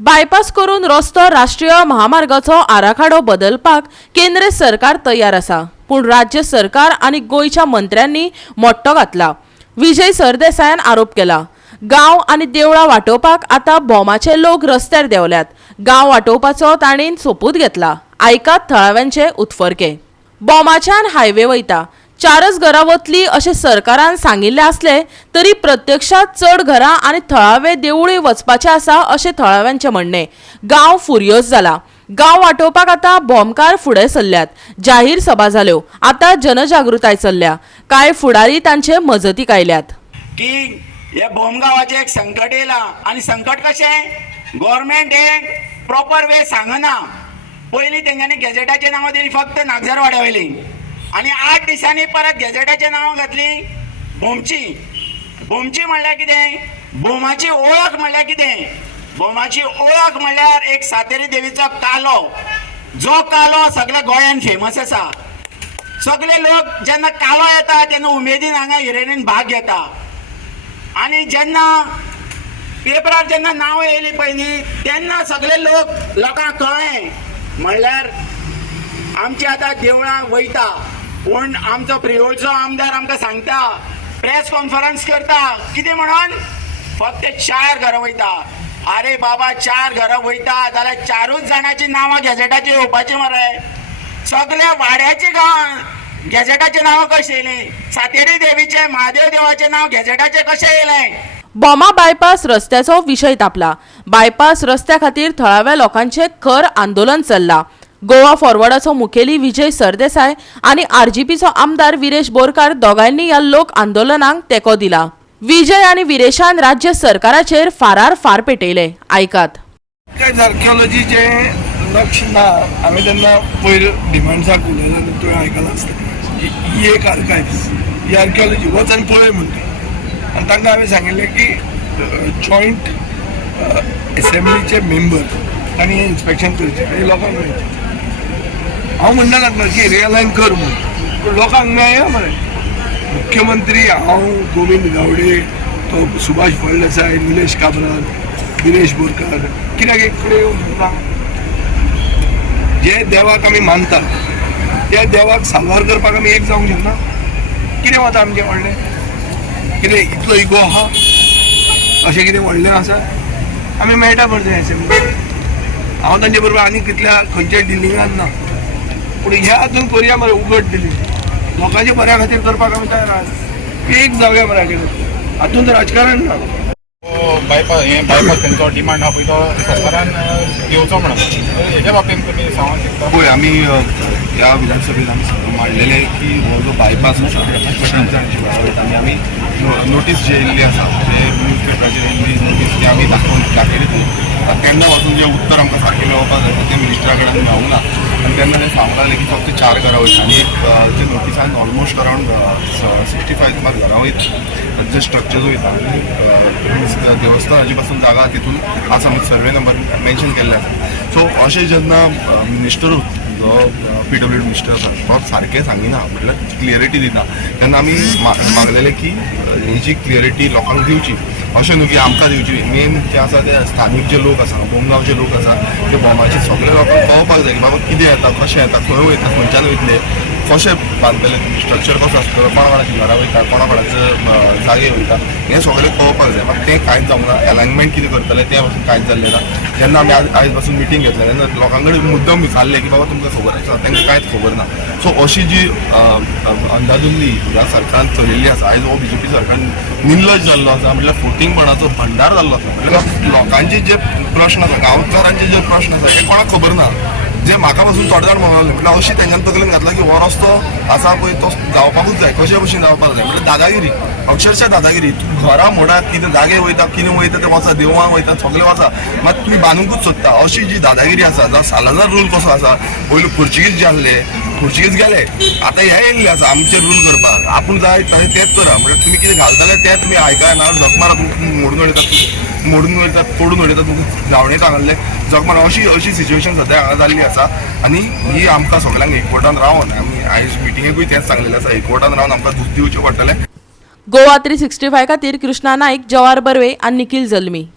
बायपास करून रस्तो राष्ट्रीय महामार्गाचो आराखडो बदलपाक केंद्र सरकार तयार आसा, पूण राज्य सरकार आनी गोयच्या मंत्र्यांनी मोट्टो घातला। विजय सरदेसायान आरोप केला। गांव आनी देवळां वांटोवपाक आतां भोमाचे लोक रस्त्यार देंवल्यात। गांव वांटोवपाचो तांणी सोपूत घेतला। आयकात थळाव्यांचे उतफर्के। भोमाच्यान हायवे वयता, चारच घरां वतली अशें सरकारान सांगिल्ले आसले तरी प्रत्यक्षात चड घरां आनी थळावे देवूळय वचपाचे आसा अशें थळाव्यांचें म्हणणें। गांव फुर्योज जाला। गांव वांटोवपाक आतां भोमकार फुडें सरल्यात। जाहीर सभा जाल्यो, आतां जनजागृताय चल्ल्या। कांय फुडारी तांचे मजतीक आयल्यात। की हे भोमगावाचे एक संकट येयला आनी संकट कशें गव्हर्नमेंट एक प्रॉपर वे सांगना। पयलीं तेंच्यांनी गॅजेटाचें नांव दिली फक्त नागजरवाड्या वयली आनी 8 दिसांनी परत गॅजेटाचें नांव घातली भोमची। भोमची म्हणल्यार कितें? भोमाची ओळख म्हणल्यार कितें? भोमाची ओळख म्हणल्यार एक सातेरी देवीचो कालो, जो कालो सगळ्या गोंयांत फेमस आसा। सगळे लोक जेन्ना कालो येता तेन्ना उमेदीन हांगा हिरेणीन भाग घेता। आनी जेन्ना पेपरार जेन्ना नांव येयली पळय न्ही तेन्ना सगळे लोकांक कळ्ळें म्हणल्यार आमची आतां देवळां वयता। पूण आमचो प्रियोलचो आमदार आमकां सांगता, प्रेस कॉन्फरन्स करता, कितें म्हणून? फक्त 4 घरां वयता। अरे बाबा 4 घरां वयता जाल्यार 4च जाणांची नांवां गॅजेटाचेर येवपाची मरे। सगळ्या वाड्याची गॅजेटाचें नांव कशें येयलें? सातेरी देवीचे महादेव देवाचें नांव गॅजेटाचेर कशें येयलें? बोमा बायपास रस्त्याचो विशय तापला। बायपास रस्त्या खातीर थळाव्या लोकांचे खर आंदोलन चल्ला। गोवा फॉरवर्डाचो मुखेली विजय सरदेसाय आनी आरजीपीचो आमदार विरेश बोरकार दोगांयनी ह्या लोक आंदोलनाक तेंको दिला। विजय आनी विरेशान राज्य सरकाराचेर फारार फार पेटयले। आयकात। आर्किओलॉजीचे लक्ष ना। हांवें तेन्ना पयर डिमांड्साक उलयलें, तुवें आयकलां आसतलें ही एक आर्कायव्स, ही आर्किओलॉजी वच आनी पळय म्हणटा। आनी तांकां हांवें सांगिल्लें की जॉयंट एसेंब्लीचे मेंबर आनी इन्स्पेक्शन करचें आनी लोकांक मेळचें। हांव म्हणना लागलो की रियलायन कर म्हणून, पूण लोकांक मेळया मरे। मुख्यमंत्री हांव, गोविंद गावडे, तो सुभाष फळदेसाय, निलेश काब्राल, विरेश बोरकार कित्याक एक कडेन येवन म्हणटा जे देवाक आमी मानता त्या देवाक साल्वार करपाक आमी एक जावंक शकना? कितें वता आमचें व्हडलें? कितें इतलो इगो आहा? अशें कितें व्हडलें आसा? आमी मेळटा पडचें एसेंब्ली। हांव तांचे बरोबर आनी कितल्या खंयच्या डिलिंगान ना, पूण ह्या हातून करया मरे उगड डिलींग। लोकांच्या बऱ्या खातीर करपाक आमी तयार आसात। एक जावया मरे कितें, हातून राजकारण ना। बायपास त्यांचो डिमांड हा पळय तो सरकारान घेवचो म्हणून हेच्या बाबतींत तुमी सांगूंक शकता? पळय आमी ह्या विधानसभेत आमी मांडलेले की हो जो बायपास आसा आमी नोटीस जी येयल्ली आसा, जे न्यूज पेपराचेर येयल्ली नोटीस ती आमी दाखयली। तेन्ना पासून जे उत्तर आमकां सारकें मेळोवपाक जाय तें मिनिस्टरा कडेन मेळूंक ना। आनी तेन्ना ते सांगूंक लागले की फक्त 4 घरां वयता आनी जे नोटिसान ऑलमोस्ट अरावंड 65 घरां वयता, जे स्ट्रक्चर्स वयता आनी देवस्थानाची पासून जागा तितून आसा म्हणजे सर्वे नंबर मेन्शन केल्ले आसा। सो अशें जेन्ना मिनिस्टरूच जो PWD मिनिस्टर आसा तो सारकें सांगिना, म्हटल्यार क्लियरिटी दिना, तेन्ना आमी मागलेले की ही जी क्लियरिटी लोकांक दिवची। अशें न्हू की आमकां दिवची। मेन जे आसा ते स्थानीक जे लोक आसा, बोमगांवचे लोक आसा, ते बोमाचे सगळे लोकांक कळपाक जाय की बाबा कितें येता, कशें येता, खंय वयता, खंयच्यान वयतले, कशें बांदतले, स्ट्रक्चर कसो आसतलो, कोणा कोणाची घरां वयता, कोणा कोणाचे जागे वयता, हें सगळें कळपाक जाय। मात तें कांयच जावंक ना। अलायनमेंट कितें करतले तें पासून कांयच जाल्लें ना। जेन्ना आमी आयज पासून मिटींग घेतलें तेन्ना लोकां कडेन मुद्दम विचारलें की बाबा तुमकां खबर आसा? तांकां कांयच खबर ना। सो अशी जी अंदाधुंदी ह्या सरकारान चलयल्ली आसा, आयज हो BJP सरकार निर्लज जाल्लो आसा, म्हटल्यार फुटींगपणाचो भंडार जाल्लो आसा। म्हटल्यार लोकांचे जे प्रश्न आसा, गांवकारांचे जे प्रश्न आसा ते कोणाक खबर ना। जे म्हाका पासून थोडे जाण म्हणले म्हटल्यार अशी तेंच्यांनी तकलेन घातला की हो रस्तो आसा पळय तो जावपाकूच जाय, कशे भशेन जावपाक जाय। म्हटल्यार दादागिरी, अक्षरशः दादागिरी। घरां मोडात, कितें जागे वयता, कितें वयता ते वचा, देवळां वयता, सगळें वचा, मात तुमी बांदूंकूच सोदता। अशी जी दादागिरी आसा, जावं सालाजार रूल कसो आसा, पयलीं पुर्तुगीज जे आसले, पुर्तुगीज गेले, आतां हे येयल्ले आसा आमचेर रूल करपाक। आपूण जाय तशें तेंच करा, म्हटल्यार तुमी कितें घालतले तें तुमी आयकाय ना, जखमार मोडून उडयतात, तोडून उडयतात, तुमकां जावणेक हाडले जखमार। अशी सिच्युएशन सद्या हांगा जाल्ली आसा आनी ही आमकां सगळ्यांक एकवटान रावन, आमी आयज मिटिंगेकूय तेंच सांगलेलें आसा, एकवटान रावन आमकां दूख दिवचें पडटलें। गोवा 365 खातीर कृष्णा नाईक, जवाहर बर्वे आनी निखिल जल्मी।